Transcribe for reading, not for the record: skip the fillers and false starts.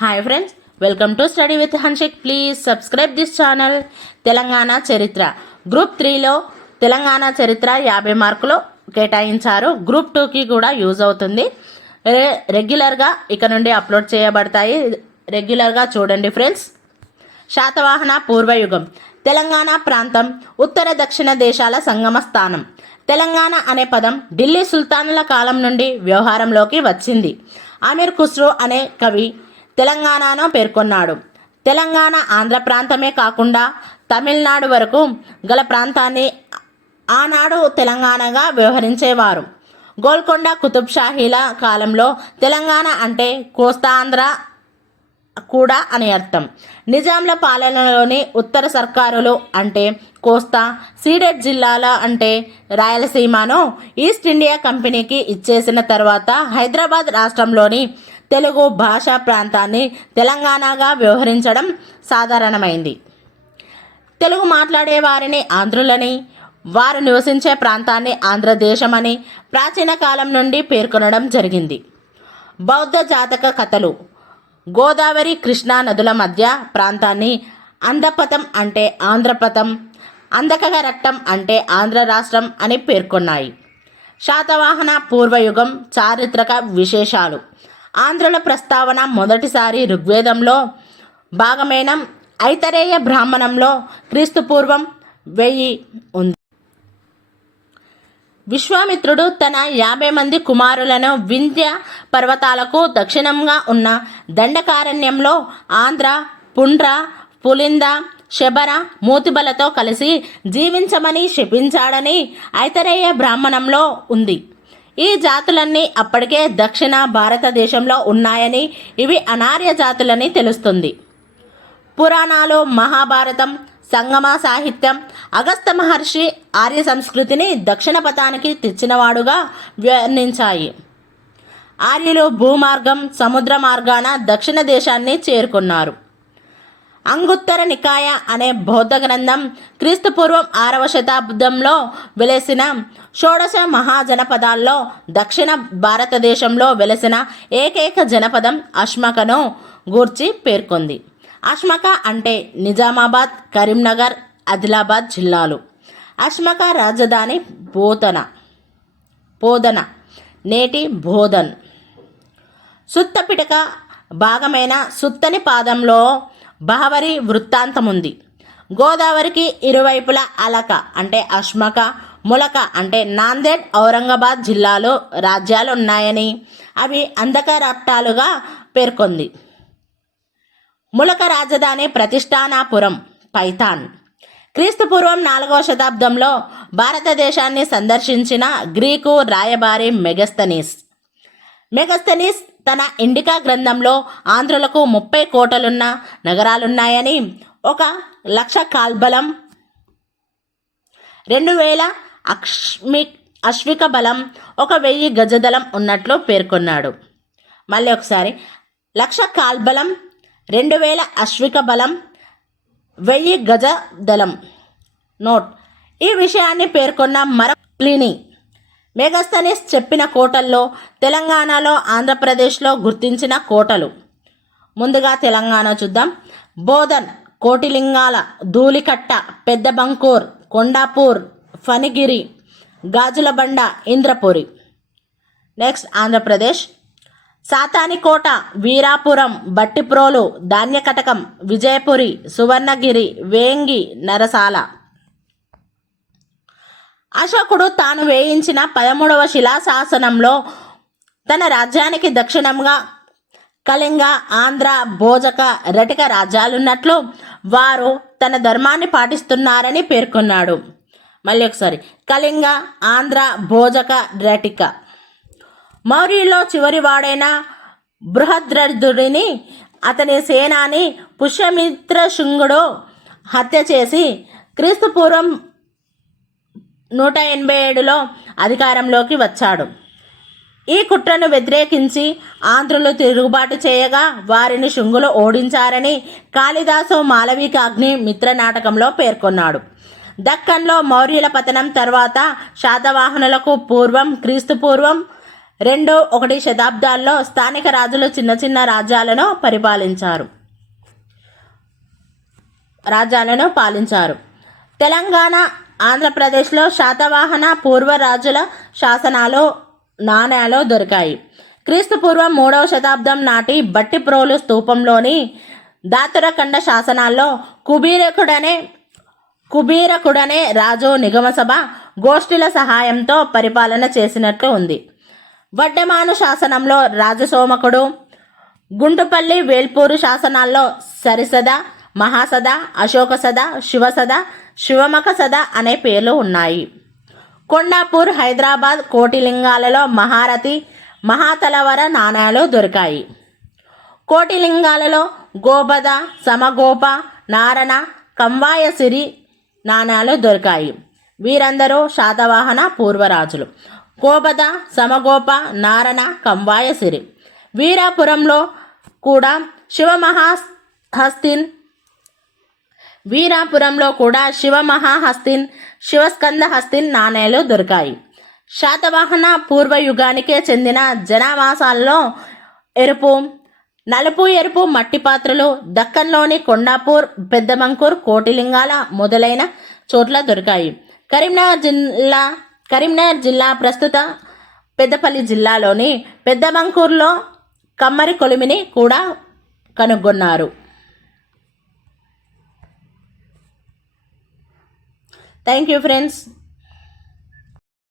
Hi friends, welcome to study with Hanshik. Please subscribe this channel. Telangana చరిత్ర group 3లో Telangana చరిత్ర 50 మార్కులు కేటాయించారు. గ్రూప్ 2కి కూడా యూజ్ అవుతుంది. రెగ్యులర్గా ఇక నుండి అప్లోడ్ చేయబడతాయి. రెగ్యులర్గా చూడండి ఫ్రెండ్స్. శాతవాహన పూర్వయుగం. తెలంగాణ ప్రాంతం ఉత్తర దక్షిణ దేశాల సంగమ స్థానం. తెలంగాణ అనే పదం ఢిల్లీ సుల్తానుల కాలం నుండి వ్యవహారంలోకి వచ్చింది. అమీర్ ఖుస్రో అనే కవి తెలంగాణను పేర్కొన్నాడు. తెలంగాణ ఆంధ్ర ప్రాంతమే కాకుండా తమిళనాడు వరకు గల ప్రాంతాన్ని ఆనాడు తెలంగాణగా వ్యవహరించేవారు. గోల్కొండ కుతుబ్ షాహీల కాలంలో తెలంగాణ అంటే కోస్తాంధ్ర కూడా అని అర్థం. నిజాంల పాలనలోని ఉత్తర సర్కారులు అంటే కోస్తా, సీడెడ్ జిల్లాల అంటే రాయలసీమను ఈస్ట్ ఇండియా కంపెనీకి ఇచ్చేసిన తర్వాత హైదరాబాద్ రాష్ట్రంలోని తెలుగు భాషా ప్రాంతాన్ని తెలంగాణగా వ్యవహరించడం సాధారణమైంది. తెలుగు మాట్లాడే వారిని ఆంధ్రులని, వారు నివసించే ప్రాంతాన్ని ఆంధ్రదేశమని ప్రాచీన కాలం నుండి పేర్కొనడం జరిగింది. బౌద్ధ జాతక కథలు గోదావరి కృష్ణా నదుల మధ్య ప్రాంతాన్ని అందపథం అంటే ఆంధ్రపథం, అందకగరట్టం అంటే ఆంధ్ర రాష్ట్రం అని పేర్కొన్నాయి. శాతవాహన పూర్వయుగం చారిత్రక విశేషాలు. ఆంధ్రుల ప్రస్తావన మొదటిసారి ఋగ్వేదంలో భాగమైన ఐతరేయ బ్రాహ్మణంలో క్రీస్తుపూర్వం 1000 ఉంది. విశ్వామిత్రుడు తన 50 మంది కుమారులను వింధ్య పర్వతాలకు దక్షిణంగా ఉన్న దండకారణ్యంలో ఆంధ్ర, పుండ్ర, పులింద, శబర, మూతిబలతో కలిసి జీవించమని శపించాడని ఐతరేయ బ్రాహ్మణంలో ఉంది. ఈ జాతులన్నీ అప్పటికే దక్షిణ భారతదేశంలో ఉన్నాయని, ఇవి అనార్య జాతులని తెలుస్తుంది. పురాణాలు, మహాభారతం, సంగమ సాహిత్యం అగస్త్య మహర్షి ఆర్య సంస్కృతిని దక్షిణ పథానికి తెచ్చినవాడుగా వర్ణించాయి. ఆర్యులు భూమార్గం, సముద్ర మార్గాన దక్షిణ దేశాన్ని చేరుకున్నారు. అంగుత్తర నికాయ అనే బౌద్ధ గ్రంథం క్రీస్తుపూర్వం 6వ శతాబ్దంలో వెలసిన షోడశ మహాజనపదాల్లో దక్షిణ భారతదేశంలో వెలసిన ఏకైక జనపదం అష్మకను గూర్చి పేర్కొంది. అష్మక అంటే నిజామాబాద్, కరీంనగర్, ఆదిలాబాద్ జిల్లాలు. అష్మక రాజధాని బోధన, నేటి బోధన్. సుత్తపిటక భాగమైన సుత్తని పాదంలో బావరి వృత్తాంతముంది. గోదావరికి ఇరువైపులా అలక అంటే అష్మక, ములక అంటే నాందేడ్, ఔరంగాబాద్ జిల్లాలో రాజ్యాలు ఉన్నాయని, అవి అందకరట్టాలుగా పేర్కొంది. ములక రాజధాని ప్రతిష్టానాపురం, పైథాన్. క్రీస్తుపూర్వం 4వ శతాబ్దంలో భారతదేశాన్ని సందర్శించిన గ్రీకు రాయబారి మెగస్తనీస్ తన ఇండికా గ్రంథంలో ఆంధ్రులకు 30 కోటలున్న నగరాలున్నాయని, 1,00,000 కాల్బలం, 2,000 అశ్విక బలం, 1,000 గజదళం ఉన్నట్లు పేర్కొన్నాడు. మళ్ళీ ఒకసారి 1,00,000 కాల్బలం, 2,000 అశ్విక బలం, 1000 గజదళం. నోట్: ఈ విషయాన్ని పేర్కొన్న ప్లినీ మెగస్తనీస్ చెప్పిన కోటల్లో తెలంగాణలో, ఆంధ్రప్రదేశ్లో గుర్తించిన కోటలు. ముందుగా తెలంగాణ చూద్దాం. బోధన్, కోటిలింగాల, ధూళికట్ట, పెద్ద బంకూర్, కొండాపూర్, ఫణిగిరి, గాజులబండ, ఇంద్రపురి. నెక్స్ట్ ఆంధ్రప్రదేశ్. సాతానికోట, వీరాపురం, బట్టిప్రోలు, ధాన్యకటకం, విజయపురి, సువర్ణగిరి, వేంగి, నరసాల. అశోకుడు తాను వేయించిన 13వ శిలాశాసనంలో తన రాజ్యానికి దక్షిణంగా కళింగ, ఆంధ్ర, భోజక, రటిక రాజ్యాలున్నట్లు వారు తన ధర్మాన్ని పాటిస్తున్నారని పేర్కొన్నాడు. మళ్ళీ ఒకసారి కళింగ, ఆంధ్ర, భోజక, రటిక. మౌర్యుల్లో చివరివాడైన బృహద్రథుడిని అతని సేనాని పుష్యమిత్ర శుంగుడు హత్య చేసి క్రీస్తుపూర్వం 187లో అధికారంలోకి వచ్చాడు. ఈ కుట్రను వ్యతిరేకించి ఆంధ్రులు తిరుగుబాటు చేయగా వారిని శుంగులు ఓడించారని కాళిదాసు మాలవికాగ్ని మిత్ర నాటకంలో పేర్కొన్నాడు. దక్కన్లో మౌర్యుల పతనం తర్వాత శాతవాహనులకు పూర్వం క్రీస్తుపూర్వం 2-1 శతాబ్దాల్లో స్థానిక రాజులు చిన్న చిన్న రాజ్యాలను పాలించారు. తెలంగాణ, ఆంధ్రప్రదేశ్లో శాతవాహన పూర్వ రాజుల శాసనాలు, నాణేలు దొరికాయి. క్రీస్తుపూర్వం 3వ శతాబ్దం నాటి బట్టిప్రోలు స్తూపంలోని దాతురకండ శాసనాల్లో కుబీరకుడనే రాజు నిగమసభ గోష్ఠుల సహాయంతో పరిపాలన చేసినట్లు ఉంది. వడ్డెమాను శాసనంలో రాజసోమకుడు, గుంటుపల్లి వేల్పూరు శాసనాల్లో సరిసద, మహాసద, అశోకసద, శివసద, శివమకసద అనే పేర్లు ఉన్నాయి. కొండాపూర్, హైదరాబాద్ కోటిలింగాలలో మహారథి, మహాతలవర నాణేలు దొరికాయి. కోటిలింగాలలో గోబద, సమగోప, నారణ, కంవాయసిరి నాణేలు దొరికాయి. వీరందరూ శాతవాహన పూర్వరాజులు. గోబద, సమగోప, నారణ, కంవాయసిరి. వీరాపురంలో కూడా శివమహాహస్తిన్, శివస్కందహస్తిన్ నాణేలు దొరికాయి. శాతవాహన పూర్వయుగానికే చెందిన జనావాసాల్లో నలుపు ఎరుపు మట్టి పాత్రలు దక్కన్లోని కొండాపూర్, పెద్దమంకూర్, కోటిలింగాల మొదలైన చోట్ల దొరికాయి. కరీంనగర్ జిల్లా ప్రస్తుత పెద్దపల్లి జిల్లాలోని పెద్దమంకూర్లో కమ్మరి కొలిమిని కూడా కనుగొన్నారు. Thank you friends.